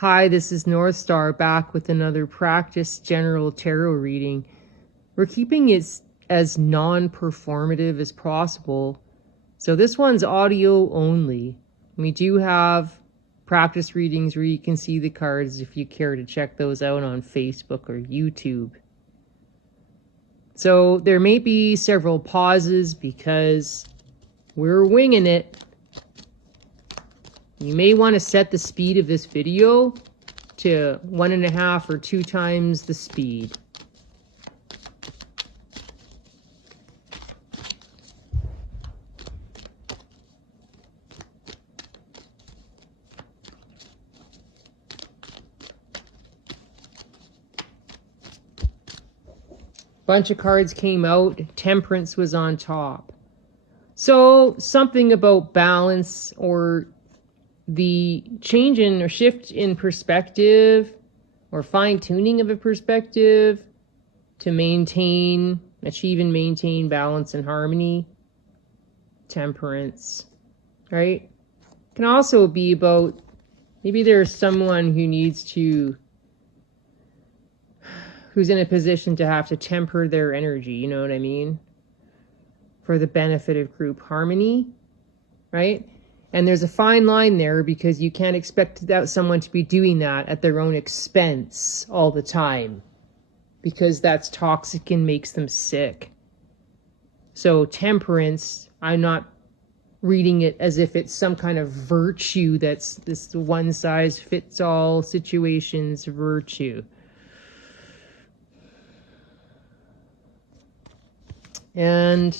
Hi, this is Northstar back with another practice general tarot reading. We're keeping it as non-performative as possible. So this one's audio only. We do have practice readings where you can see the cards if you care to check those out on Facebook or YouTube. So there may be several pauses because we're winging it. You may want to set the speed of this video to 1.5 or 2 times the speed. Bunch of cards came out. Temperance was on top. So something about balance or the change in or shift in perspective or fine-tuning of a perspective to achieve and maintain balance and harmony. Temperance, right? Can also be about maybe there's someone who's in a position to have to temper their energy, you know what I mean? For the benefit of group harmony, right? And there's a fine line there because you can't expect someone to be doing that at their own expense all the time because that's toxic and makes them sick. So temperance, I'm not reading it as if it's some kind of virtue that's this one-size-fits-all situations virtue. And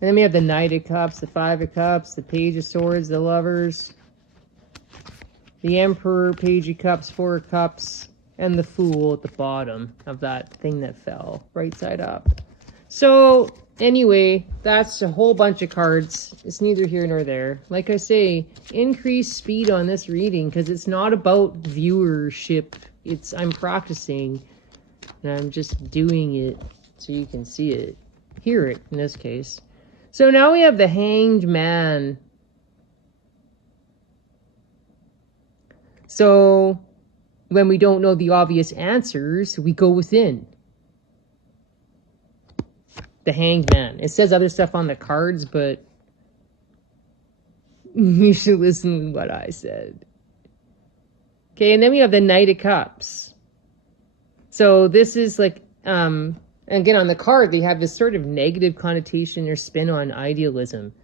then we have the Knight of Cups, the Five of Cups, the Page of Swords, the Lovers, the Emperor, Page of Cups, Four of Cups, and the Fool at the bottom of that thing that fell, right side up. So, anyway, that's a whole bunch of cards. It's neither here nor there. Like I say, increase speed on this reading because it's not about viewership. I'm practicing, and I'm just doing it so you can see it. Hear it, in this case. So now we have the Hanged Man. So when we don't know the obvious answers, we go within. The Hanged Man. It says other stuff on the cards, but you should listen to what I said. Okay, and then we have the Knight of Cups. So this is like, and again, on the card, they have this sort of negative connotation or spin on idealism.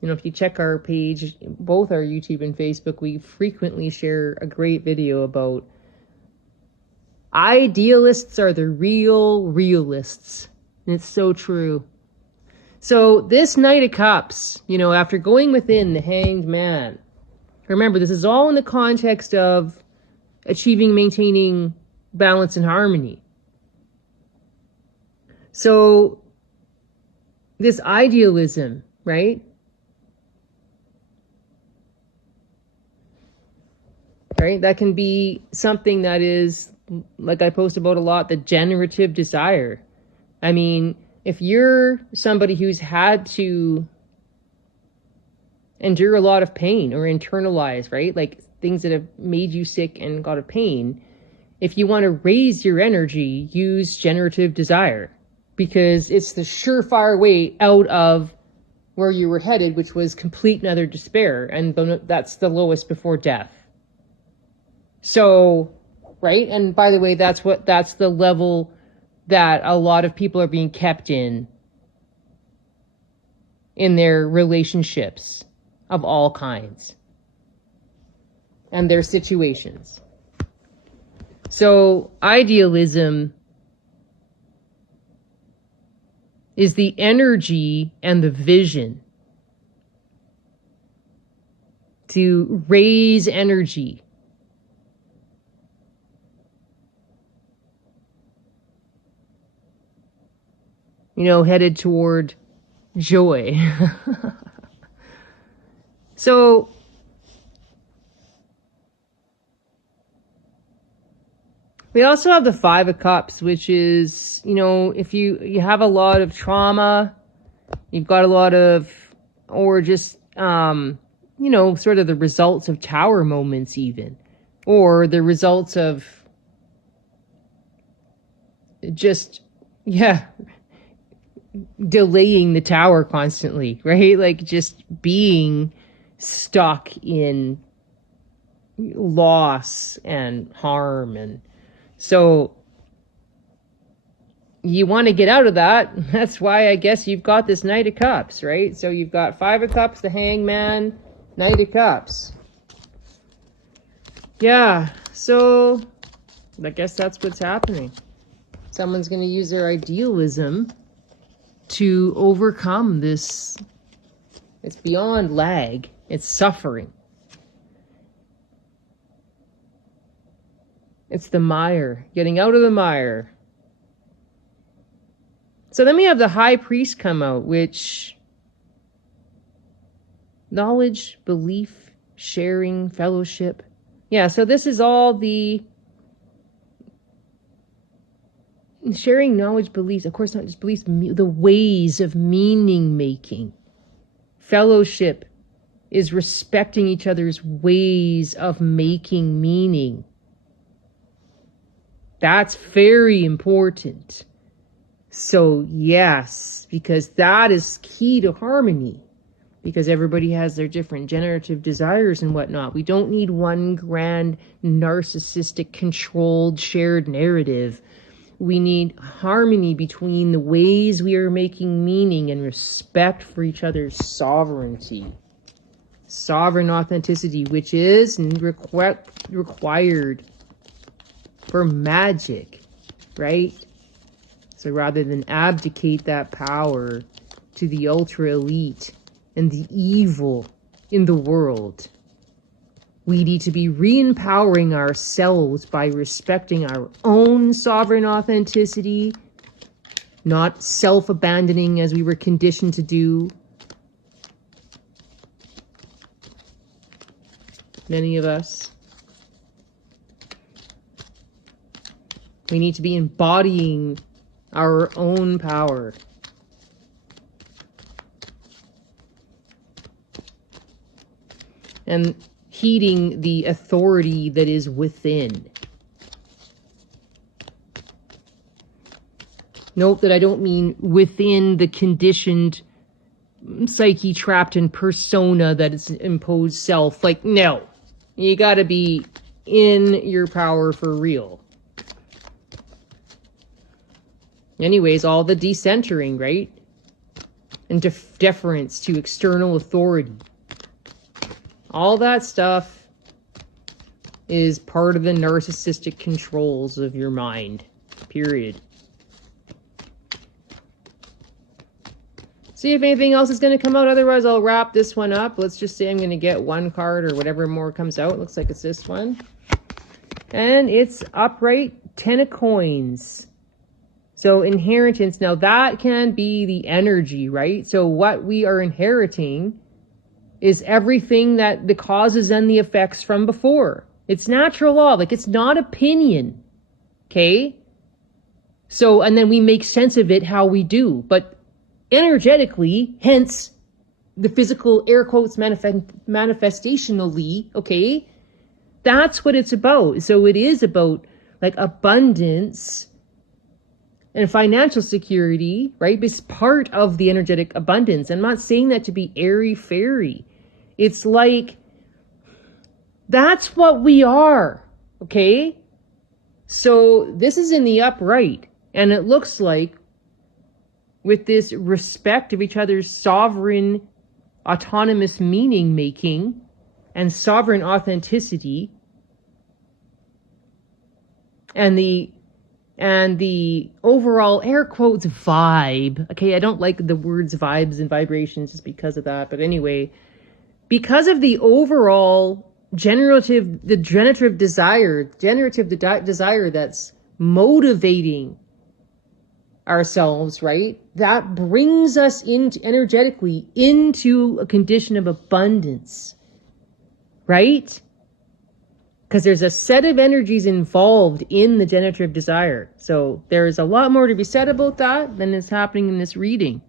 You know, if you check our page, both our YouTube and Facebook, we frequently share a great video about idealists are the real realists. And it's so true. So this Knight of Cups, you know, after going within the Hanged Man, remember, this is all in the context of achieving, maintaining balance and harmony. So, this idealism, right? Right? That can be something that is, like I post about a lot, the generative desire. I mean, if you're somebody who's had to endure a lot of pain or internalize, right? Like things that have made you sick and got a pain, if you want to raise your energy, use generative desire. Because it's the surefire way out of where you were headed, which was complete and utter despair. And that's the lowest before death. So, right? And by the way, that's the level that a lot of people are being kept in their relationships of all kinds. And their situations. So, idealism is the energy and the vision to raise energy. You know, headed toward joy. So, we also have the Five of Cups, which is, you know, if you have a lot of trauma, you've got a lot of, or just, you know, sort of the results of tower moments even, or the results of just, delaying the tower constantly, right? Like just being stuck in loss and harm. And so you want to get out of that. That's why I guess you've got this Knight of Cups, right? So you've got 5 of Cups, the Hangman, Knight of Cups. Yeah, so I guess that's what's happening. Someone's going to use their idealism to overcome this. It's beyond lag. It's suffering. It's the mire. Getting out of the mire. So then we have the High Priest come out, which... knowledge, belief, sharing, fellowship. Yeah, so this is all the... sharing knowledge, beliefs, of course not just beliefs, the ways of meaning making. Fellowship is respecting each other's ways of making meaning. That's very important. So yes, because that is key to harmony. Because everybody has their different generative desires and whatnot. We don't need one grand, narcissistic, controlled, shared narrative. We need harmony between the ways we are making meaning and respect for each other's sovereignty. Sovereign authenticity, which is required for magic, right? So rather than abdicate that power to the ultra elite and the evil in the world, we need to be re-empowering ourselves by respecting our own sovereign authenticity, not self-abandoning as we were conditioned to do. Many of us. We need to be embodying our own power. And heeding the authority that is within. Note that I don't mean within the conditioned psyche trapped in persona that is imposed self. Like, no. You gotta be in your power for real. Anyways, all the decentering, right? And deference to external authority. All that stuff is part of the narcissistic controls of your mind. Period. See if anything else is going to come out. Otherwise, I'll wrap this one up. Let's just say I'm going to get one card or whatever more comes out. Looks like it's this one. And it's upright 10 of coins. So inheritance. Now that can be the energy, right? So what we are inheriting is everything that the causes and the effects from before. It's natural law. Like, it's not opinion. Okay? So, and then we make sense of it how we do. But energetically, hence the physical air quotes manifestationally, okay? That's what it's about. So it is about like abundance and financial security, right? It's part of the energetic abundance. I'm not saying that to be airy-fairy. It's like, that's what we are, okay? So this is in the upright, and it looks like with this respect of each other's sovereign, autonomous meaning making and sovereign authenticity, and the overall air quotes vibe. Okay, I don't like the words vibes and vibrations just because of that. But anyway, because of the overall generative desire that's motivating ourselves, right? That brings us into energetically into a condition of abundance, right? Because there's a set of energies involved in the generative desire. So there's a lot more to be said about that than is happening in this reading.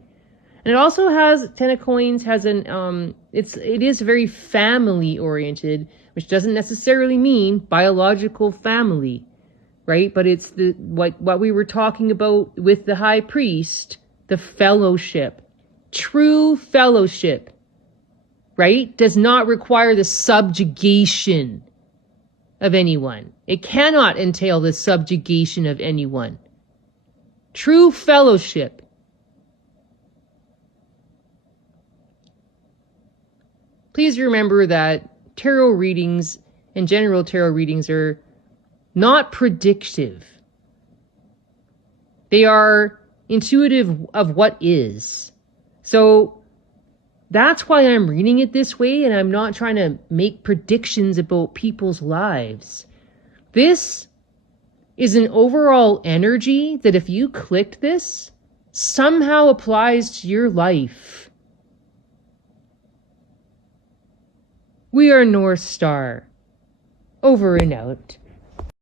And it also has, Ten of Coins has it is very family oriented, which doesn't necessarily mean biological family, right? But it's what we were talking about with the High Priest, the fellowship. True fellowship, right, does not require the subjugation of anyone. It cannot entail the subjugation of anyone. True fellowship. Please remember that tarot readings and general tarot readings are not predictive. They are intuitive of what is. So that's why I'm reading it this way, and I'm not trying to make predictions about people's lives. This is an overall energy that if you clicked this, somehow applies to your life. We are Northstar. Over and out.